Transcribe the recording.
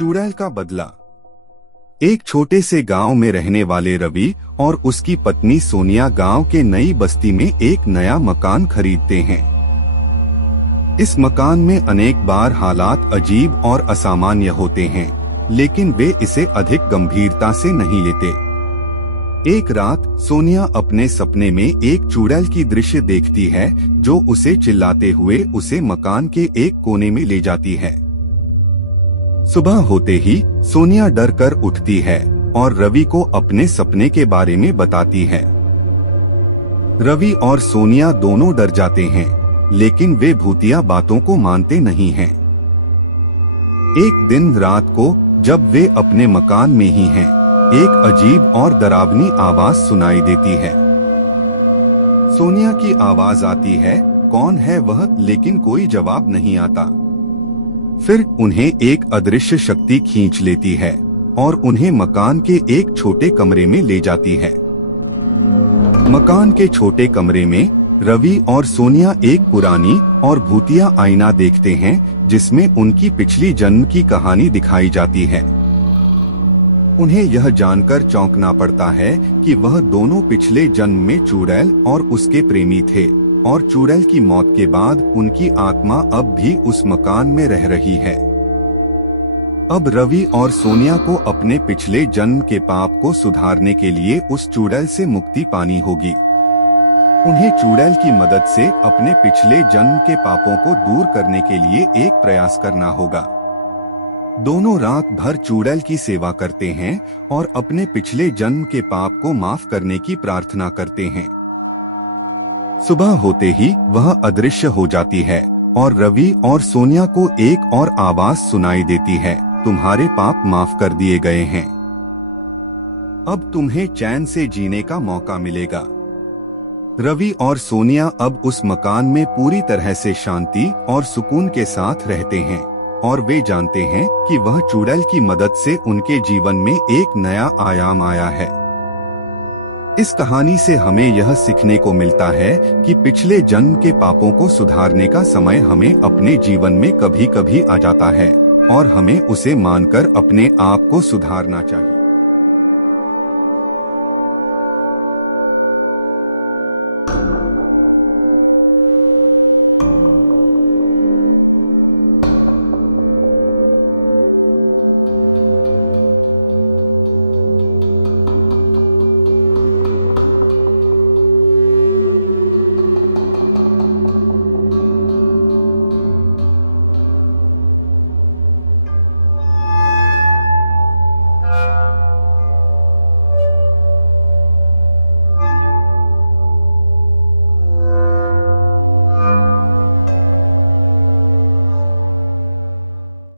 चुड़ैल का बदला। एक छोटे से गांव में रहने वाले रवि और उसकी पत्नी सोनिया गांव के नई बस्ती में एक नया मकान खरीदते हैं। इस मकान में अनेक बार हालात अजीब और असामान्य होते हैं, लेकिन वे इसे अधिक गंभीरता से नहीं लेते। एक रात सोनिया अपने सपने में एक चुड़ैल की दृश्य देखती है जो उसे चिल्लाते हुए उसे मकान के एक कोने में ले जाती है। सुबह होते ही सोनिया डर कर उठती है और रवि को अपने सपने के बारे में बताती है। रवि और सोनिया दोनों डर जाते हैं, लेकिन वे भूतिया बातों को मानते नहीं हैं। एक दिन रात को जब वे अपने मकान में ही हैं, एक अजीब और डरावनी आवाज सुनाई देती है। सोनिया की आवाज आती है, कौन है वह, लेकिन कोई जवाब नहीं आता। फिर उन्हें एक अदृश्य शक्ति खींच लेती है और उन्हें मकान के एक छोटे कमरे में ले जाती है। मकान के छोटे कमरे में रवि और सोनिया एक पुरानी और भूतिया आईना देखते हैं जिसमें उनकी पिछली जन्म की कहानी दिखाई जाती है। उन्हें यह जानकर चौंकना पड़ता है कि वह दोनों पिछले जन्म में चुड़ैल और उसके प्रेमी थे और चुड़ैल की मौत के बाद उनकी आत्मा अब भी उस मकान में रह रही है। अब रवि और सोनिया को अपने पिछले जन्म के पाप को सुधारने के लिए उस चुड़ैल से मुक्ति पानी होगी। उन्हें चुड़ैल की मदद से अपने पिछले जन्म के पापों को दूर करने के लिए एक प्रयास करना होगा। दोनों रात भर चुड़ैल की सेवा करते हैं और अपने पिछले जन्म के पाप को माफ करने की प्रार्थना करते हैं। सुबह होते ही वह अदृश्य हो जाती है और रवि और सोनिया को एक और आवाज सुनाई देती है, तुम्हारे पाप माफ कर दिए गए हैं। अब तुम्हें चैन से जीने का मौका मिलेगा। रवि और सोनिया अब उस मकान में पूरी तरह से शांति और सुकून के साथ रहते हैं और वे जानते हैं कि वह चुड़ैल की मदद से उनके जीवन में एक नया आयाम आया है। इस कहानी से हमें यह सीखने को मिलता है कि पिछले जन्म के पापों को सुधारने का समय हमें अपने जीवन में कभी कभी आ जाता है और हमें उसे मानकर अपने आप को सुधारना चाहिए।